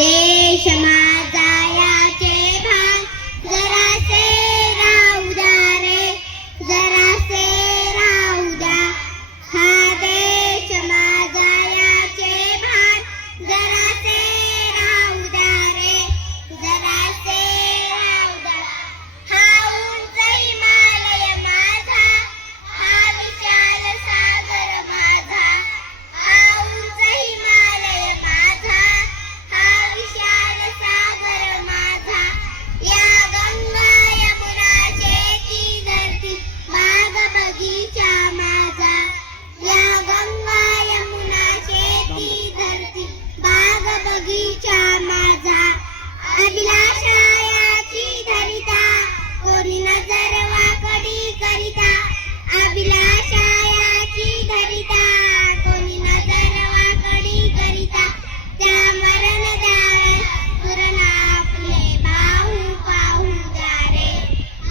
देश माझा याचे भान जरासे राहू द्या रे, जरासे राहू द्या. हा देश माझा याचे भान जरासे राहू द्या रे, जरासे राहू द्या. हा उंच हिमालय माझा, हा विशाल सागर माझा, हा उंच हिमालय माझा, हा विशाल सागर माझा. या गंगा यमुना शेती धरती बाग बगीचा माझा, या गंगा यमुना शेती धरती बाग बगीचा माझा. अभिलाषायाची धरिता कोणी नजर वाकडी करिता, अभिलाषायाची धरिता कोणी नजर वाकडी करिता. त्या मरण द्यावे पुरण आपले बाहू पाहू द्या रे.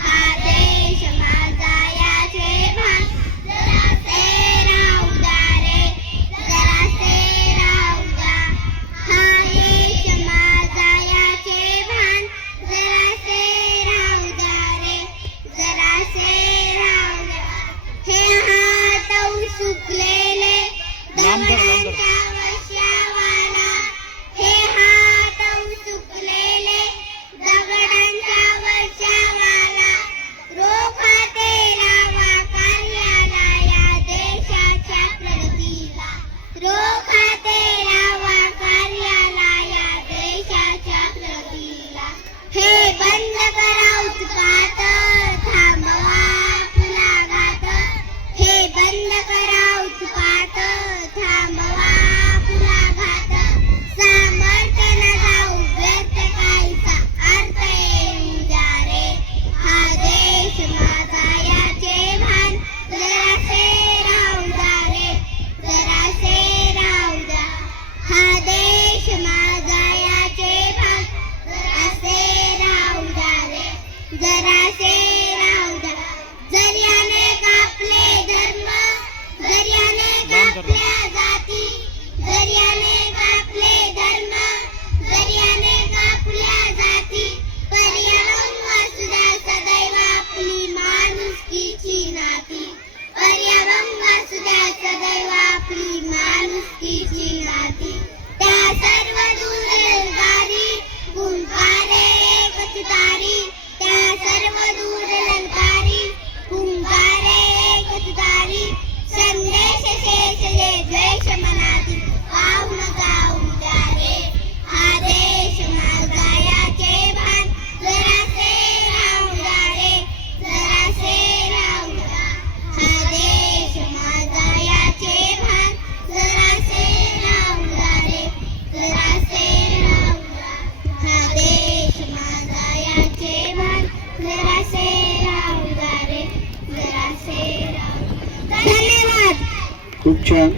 हा देश माझा याचे भान जरासे राहू द्या रे, जरासे राहू द्या. हा देश माझा याचे भान जरासे राहू द्या रे, जरासे राहू द्या. हे हात सुकलेले दगडांच्या वर्षावाला, हे हात सुकलेले दगडांच्या वर्षावाला. रोखाते लावा कार्याला या देशाच्या प्रगतीला, रोखाते लावा कार्याला या देशाच्या प्रगतीला. हे बंद करा उत्पात, थांबवा पुलाघात. हे बंद करा उत्पात, थांबवा पुलाघात. सामर्थ्य न जाऊ व्यर्थ काहीचा अर्थ येऊ द्या रे. हा देश माझा याचे भान जरासे राहू द्या रे, जरासे राहू द्या. हा देश माझा याचे भान जरासे राहू द्या रे, जरासे राहू द्या. जर्याने कापले धर्म, जर्याने कापल्या जाती, जर्याने कापले धर्म, जर्याने कापल्या जाती. पर्यावरण वासुद्या सदैव आपली माणुसकीची नाती, पर्यावरण वासुद्या सदैव आपली माणुसकीची नाती. त्या सर्व दूरलंकारी हुंकारे एक तुतारी, त्या सर्व दूरलंकारी हुंकारे एक तुतारी. संदेश शेष जे द्वेष मनातील वाहून जाऊ द्या रे. हा देश माझा याचे भान जरासे राहू द्या रे, जरासे राहू द्या. हा देश माझा याचे भान जरासे राहू द्या रे, जरासे राहू द्या. हा देश माझा याचे भान जरासे राहू द्या रे, जरासे राहू द्या. धन्यवाद. खूप छान.